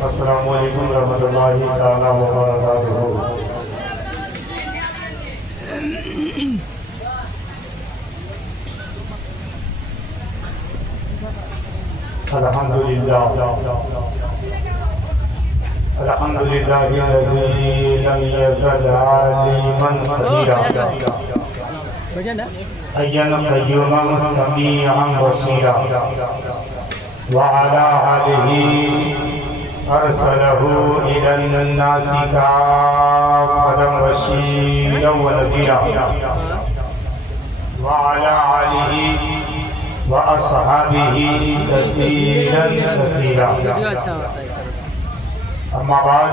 अस्सलामु अलैकुम रहमतुल्लाहि ताला व बरकातुहू। अल्हम्दुलिल्लाह अल्हम्दुलिल्लाहिल्लज़ी लम यज़ल आलिमन क़दीरा अय्यन क़य्यूमन समीअन बसीरा व अला आलिहि अरसलहू इलन्नासि काफ़्फ़तन बशीरन व नज़ीरा व अला आलिहि व अस्हाबिहि कसीरन कसीरा। अम्मा बाद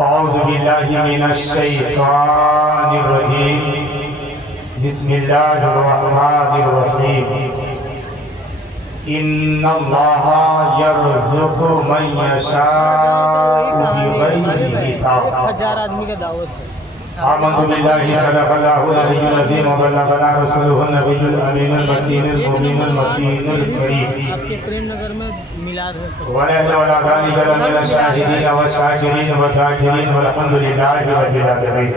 अऊज़ु बिल्लाहि मिनश शैतानिर रजीम बिस्मिल्लाहिर रहमानिर रहीम। इन्नल्लाहा यर्ज़ुक़ु मन यशाअु बिग़ैरि हिसाब। 1000 आदमी का दावत है। आमन्तु बिल्लाहि सदक़ल्लाहुल अलिय्युल अज़ीम व बल्लगना रसूलुहुन नबियुल अमीनुल मकीनुल मुबीनुल मकीनुल करीम। आपके प्रेम नगर में मिलाद है। वनहनु अला ज़ालिका लमिन शाहिदीन व शाकिरीन व ज़ाकिरीन वल्हम्दुलिल्लाहि रब्बिल आलमीन।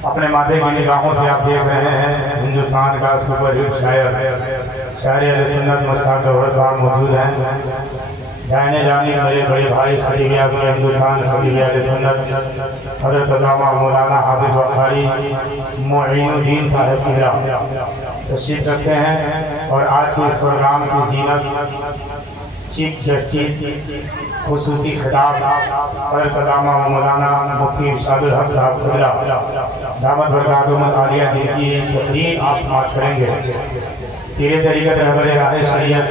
अपने माथे की निगाहों से आप देख रहे हैं हिंदुस्तान का सुपरहिट शायर अहले सुन्नत मुश्ताक जौहर साहब मौजूद हैं। जाने जाने मेरे बड़े भाई खलीफे आज़म हिंदुस्तान खलीफे अहले सुन्नत हज़रत अल्लामा मौलाना हाफिज़ वक़ारी मोइनुद्दीन साहब किबला तशरीफ़ रखते हैं और आज के इस प्रोग्राम की ज़ीनत चीफ जस्टिस खुसूसी खिताब हज़रत अल्लामा मौलाना मुफ्ती इरशादुल हक साहब किबला दामत बरकातुहुम आलिया की तकरीर आप समाप्त करेंगे। तेरे तरीक़त रहबर राह शरीयत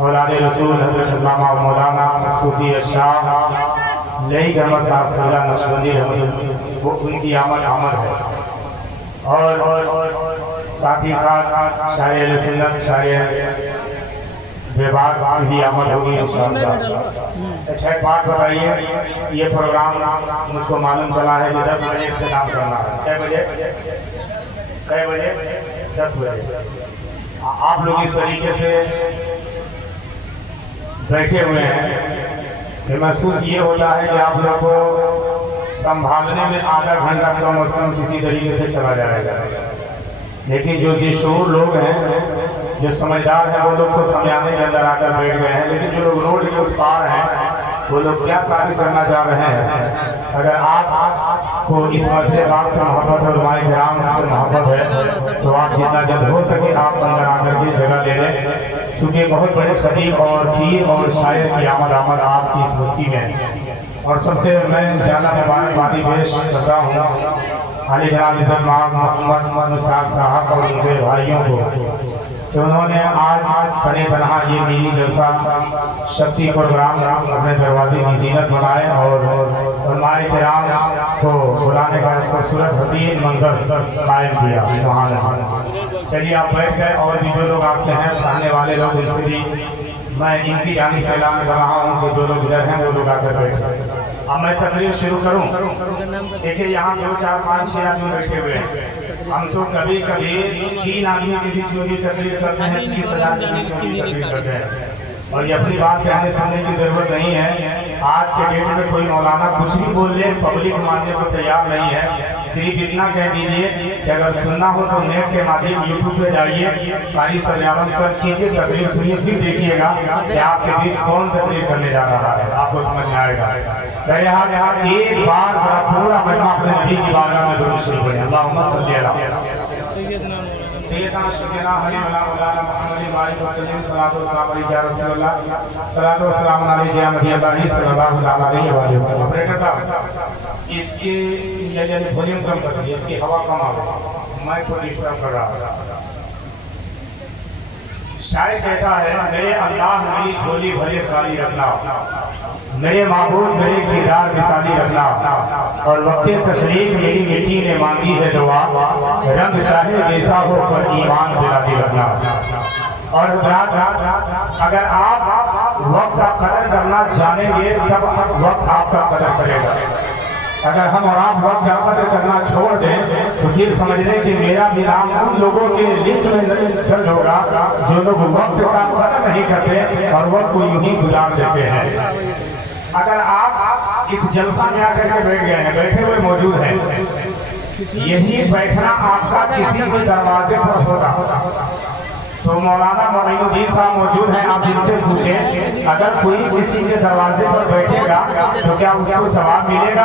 औलाद रसूल हज़रत अल्लामा मौलाना सूफ़ी शाह लई अहमद साहब सल्ला नक्शबंदी वो उनकी आमद है और साथ ही साथ शायर अहले सुन्नत शायर बेबाक की आमद होगी इंशाअल्लाह। अच्छा एक बात बताइए, ये प्रोग्राम मुझको मालूम चला है कि 10 बजे इसका नाम करना है। कै बजे 10 बजे। आप लोग इस तरीके से बैठे हुए हैं कि महसूस ये होता है कि आप लोग को संभालने में आधा घंटा कम से कम किसी तरीके से चला जाएगा। लेकिन जो जिशूर लोग हैं, जो समझदार हैं, वो लोग तो समझाने के अंदर आकर बैठ गए हैं। लेकिन जो लोग रोड के उस पार हैं वो लोग क्या कार्य करना चाह रहे हैं? अगर आपको इस मस्जिद पाक से मोहब्बत है, उलमाए किराम से मोहब्बत है, तो आप जितना जल्द हो सके आप अंदर आकर के जगह ले लें, चूँकि बहुत बड़े खतीब और पीर और शायर की आमद आपकी इस बस्ती में। और सबसे मैं ज़्यादा मुबारकबादी पेश करता हूँ हाली जनाब इज़्ज़त मोहम्मद मुश्ताक साहब और उनके भाइयों को कि उन्होंने आज तने तनहा ये मिनी जलसा शख्सी प्रोग्राम अपने दरवाजे की ज़ीनत बनाए और उलमाए किराम को बुलाने का खूबसूरत हसीन मंजर कायम किया। सुभान अल्लाह। चलिए आप बैठ गए और भी जो लोग आपके हैं चाहने वाले लोग, उनसे भी मैं इनकी जानिब से ऐलान कर रहा हूँ कि जो लोग इधर हैं वो लोग आकर बैठ गए। अब मैं तकरीर शुरू करूँ। देखिए यहाँ 2, 4, 5, 6 आदमी बैठे हुए हैं। हम तो कभी कभी 3 आदमी के बीच में भी तकरीर करते हैं, 30,000 के बीच में भी तकरीर करते हैं। और ये अपनी बात कहने सुनने की ज़रूरत नहीं है। आज के डेट में कोई मौलाना कुछ भी बोल ले, पब्लिक मानने को तैयार नहीं है। सिर्फ इतना कह दीजिए कि अगर सुनना हो तो नेट के माध्यम यूट्यूब पे जाइए, कारी सजावन सर्च कीजिए, तकरीर सुनिए, फिर देखिएगा कि आपके बीच कौन तकरीर करने जा रहा है, आपको समझ में आएगा। बहरहाल एक बार जरा पूरा मजमा अपने नबी की बारगाह में दुरूद शरीफ पढ़ें। अल्लाहुम्मा सल्ली अला सैयदना शफीना हबीबना मौलाना मुहम्मद बारिक वसल्लम सल्लल्लाहु अलैहि या रसूलल्लाह सल्लल्लाहु अलैहि या नबी अल्लाह सल्लल्लाहु अलैहि वसल्लम। ऑपरेटर साहब इसकी यानी वॉल्यूम कम कर दीजिए, इसकी हवा कम आ रही है, मैं तो डिस्टर्ब कर रहा हूँ। शायद कहता है मेरे अल्लाह मेरी झोली भरे खाली रखना, मेरे महबूब मेरे किरदार मिसाली रखना, और वक्त तशरीक मेरी मिट्टी ने मांगी है दुआ, रंग चाहे जैसा हो पर ईमान बिलादी रखना। और अगर आप वक्त का कदर करना जानेंगे तब वक्त आपका कदर करेगा। अगर हम और आप वक्त यात्रा करना छोड़ दें तो फिर समझ लें कि मेरा भी नाम उन लोगों के लिस्ट में दर्ज होगा जो लोग वक्त का कदर नहीं करते और वक्त को यूं ही गुजार देते हैं। अगर आप इस जलसा में आकर के बैठ गए हैं, बैठे हुए मौजूद हैं, यही बैठना आपका किसी के दरवाजे पर होगा तो मौलाना मोइनुद्दीन साहब मौजूद हैं, आप इनसे पूछें अगर कोई किसी के दरवाजे पर बैठेगा तो क्या उसको सवाब मिलेगा?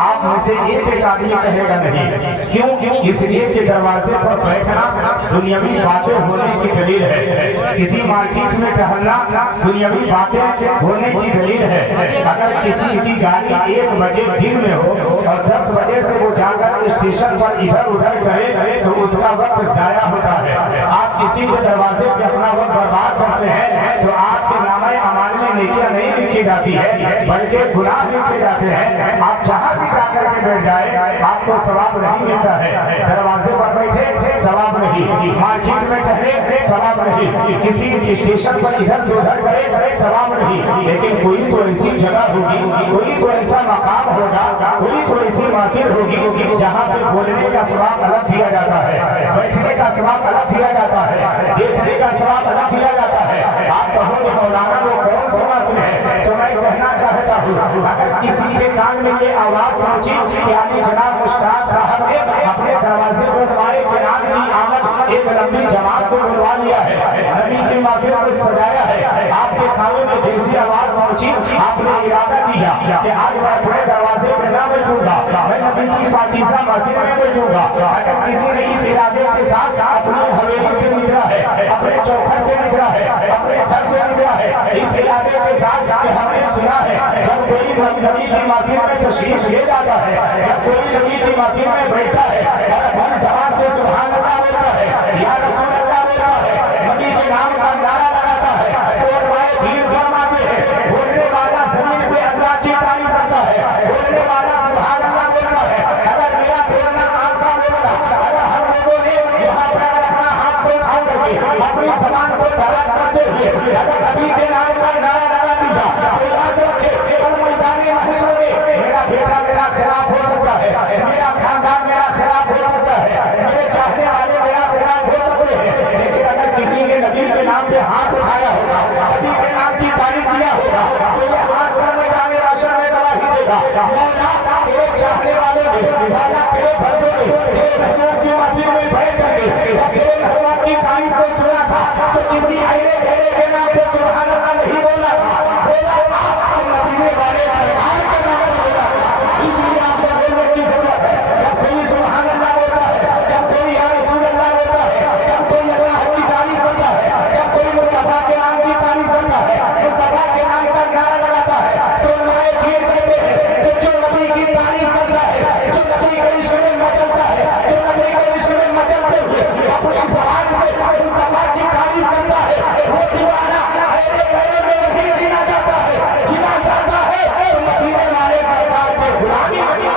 आप में से एक आदमी कहेगा नहीं। क्यों? इसलिए कि दरवाजे पर बैठना दुनियावी बातें होने की दलील है। किसी मार्केट में टहलना दुनियावी बातें होने की दलील है। अगर किसी की गाड़ी 1 बजे दिन में हो और 10 बजे से वो जाकर स्टेशन पर इधर उधर करे तो उसका वक्त जाया होता है। आप किसी के दरवाजे पे अपना वक्त बर्बाद करते हैं तो आपके नामे अमाल में नेकियां नहीं लिखी जाती है बल्कि गुनाह लिखे जाते हैं। आप जहाँ भी जाकर के बैठ जाए आपको सवाब नहीं मिलता है। दरवाजे पर बैठे सवाब नहीं, मार्केट में टहले सवाब नहीं, किसी स्टेशन पर इधर से उधर करे सवाब नहीं। लेकिन कोई तो ऐसी जगह होगी, कोई तो ऐसा मकाम होगा, कोई तो ऐसी महफिल होगी जहाँ पे बोलने का सवाब अलग दिया जाता है, बैठने का सवाब अलग दिया जाता है, देखने का सवाब अलग दिया जाता है। आप कहोगे मौलाना वो कौन सी महफिल है? तो मैं कहना चाहता हूँ अगर किसी के कान में ये आवाज पहुंची यानी जनाब मुश्ताक साहब ने अपने दरवाजे पर हमारे किरान की आमद एक लंबी जमात को बुलवा लिया है, नबी की महफिल को सजाया है, आपके कानों में जैसी आवाज पहुंची आपने इरादा किया कि आज मैं अपने दरवाजे पर ना बैठूंगा, मैं नबी की पाकीज़ा महफिल में बैठूंगा। अगर किसी ने इस इरादे के साथ अपनी हवेली से निकला है, अपने चौखट से निकला है, अपने घर से निकला है, इस इरादे के साथ हमने सुना है जब कोई नबी की महफिल में तशरीफ ले जाता है, जब कोई नबी की महफिल में बैठता है और अपनी ज़बान से सुभान अल्लाह बोलता है, या रसूल अल्लाह बोलता है, नबी के नाम का नारा लगाता है तो अल्लाह दीन फरमाते हैं बोलने वाला जमीन पे अल्लाह की तारीफ करता है, बोलने वाला सुभान अल्लाह बोलता है। अगर मेरा बोलना आपका बोलना अगर हम लोगों ने यहाँ पर अपना हाथ को उठा करके अपनी ज़बान को दराज करते हुए अगर नबी के नाम का नारा लगा दिया तो याद रखे कल मैदाने महशर में मेरा बेटा मेरा खिलाफ हो सकता है, मेरा खानदान मेरा खिलाफ हो सकता है, मेरे चाहने वाले मेरा खिलाफ हो सकते हैं। लेकिन अगर किसी ने नबी के नाम पे हाथ उठाया होगा, नबी के नाम की तारीफ किया होगा तो ये हाथ पर मैदाने महशर में गवाही देगा मौला तेरे चाहने वाले ने, मौला तेरे बंदों ने तेरे महबूब की महफिल में बैठ करके जब तेरे महबूब की तारीफ को सुना था तो किसी अहले गहरे के नाम पे सुभान अल्लाह नहीं बोला था, बोला था मदीने वाले सरकार के नाम पर बोला था। इसलिए आपको बोलने की जरूरत है जब कोई सुभान अल्लाह बोलता है, जब कोई या रसूल अल्लाह बोलता है, जब कोई अल्लाह की तारीफ करता है, जब कोई मुस्तफा के नाम की तारीफ करता है, मुस्तफा के नाम का नारा लगाता है तो हमारे दीन कहते हैं कि जो नबी की तारीफ करता है, जो नबी के इश्क में मचलता है, जो नबी के इश्क में मचलते हुए अपनी ज़बान से मुस्तफा की तारीफ करता है वो दीवाना अहले गहरे में नहीं गिना जाता है, गिना जाता है तो मदीने वाले सरकार के गुलामी बनी।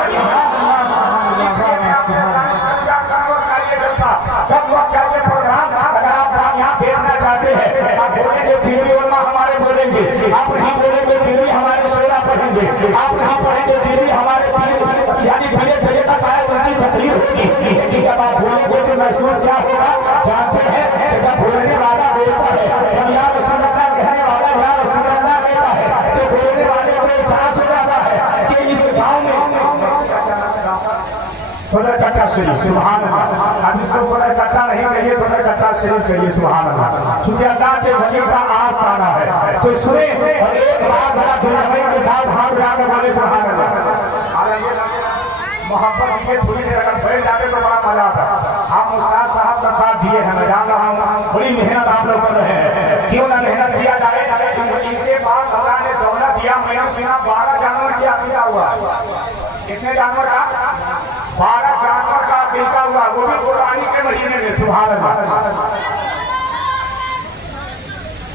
कब वक्त का ये प्रोग्राम अगर आप यहाँ देखना चाहते हैं आप बोलेंगे फिर भी वरना हमारे बोलेंगे, आप नहीं बोलेंगे फिर भी हमारे शेरा पढ़ेंगे, आप नहीं पढ़ेंगे फिर भी हमारे यानी धीरे धीरे तक आए उनकी तकलीफ होगी। लेकिन जब आप बोलेंगे तो महसूस क्या होगा जानते हैं? जब बोलने वाला बोलता है, जब या रसूल अल्लाह कहने वाला या रसूल अल्लाह कहता है तो बोलने वाले को एहसास हो जाता है कि इस गाँव में बदर कट्टा शरीफ सुभान अल्लाह। अब इसको बदर कट्टा नहीं कहिए, बदर कट्टा शरीफ कहिए सुभान अल्लाह, क्योंकि अल्लाह के वली का आस्थाना है। तो सुने और एक बार बड़ा दुल्हन के साथ हाथ मिलाकर बोले सुभान अल्लाह। मोहब्बत की थोड़ी देर अगर बैठ जाते तो बड़ा मजा आता। आप मुश्ताक साहब का साथ दिए हैं, मैं जान रहा हूँ बड़ी मेहनत आप लोग कर रहे हैं, क्यों ना मेहनत किया जाए। इनके पास अल्लाह ने दौलत दिया, मैंने सुना 12 जानवर की अकीदा हुआ। कितने जानवर का? 12 जानवर का अकीदा हुआ, वो भी कुर्बानी के महीने में। सुभान अल्लाह,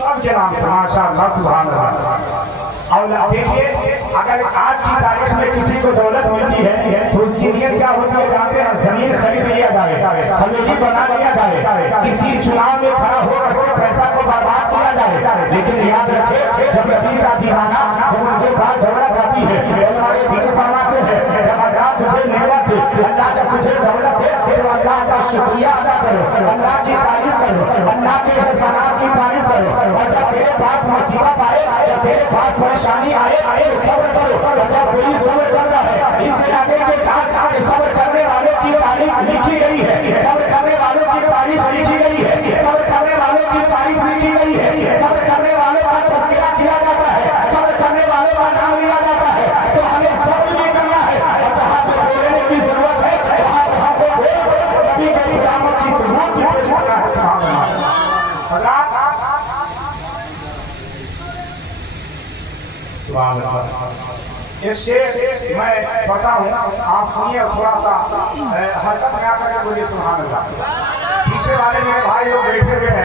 सबके नाम से माशाअल्लाह सुभान अल्लाह। और देखिए अगर आज की तारीख में किसी को दौलत मिलती है तो उसकी नीयत क्या होती है जानते हैं? जमीन खरीद लिया जाए, हवेली बना लिया जाए, किसी चुनाव में खड़ा होकर के पैसा को बर्बाद किया जाए। लेकिन याद रखे जब नबी का दीवाना जब उनके पास दौलत आती है हमारे दीन फरमाते हैं जब परेशानी आए तो सब्र करो, जब कोई सब्र करता है इस इरादे के साथ सब्र करने वालों की तारीफ लिखी गई है, सब्र करने वालों की तारीफ लिखी गई है, सब्र करने वालों की तारीफ लिखी गई है, सब्र करने वालों का तज़किरा किया जाता है, सब्र करने वालों का नाम लिया जाता है। तो हमें सब्र भी करना है और जहाँ पे बोलने की जरूरत है वहाँ पे हमको बोल नबी करीम रहमत की दुरूद भी पेश करना है। सुभान अल्लाह। ये शेर मैं बताऊं, आप सुनिए, थोड़ा सा हरकत में आकर के बोलिए सुभान अल्लाह। पीछे वाले मेरे भाई लोग बैठे हुए हैं।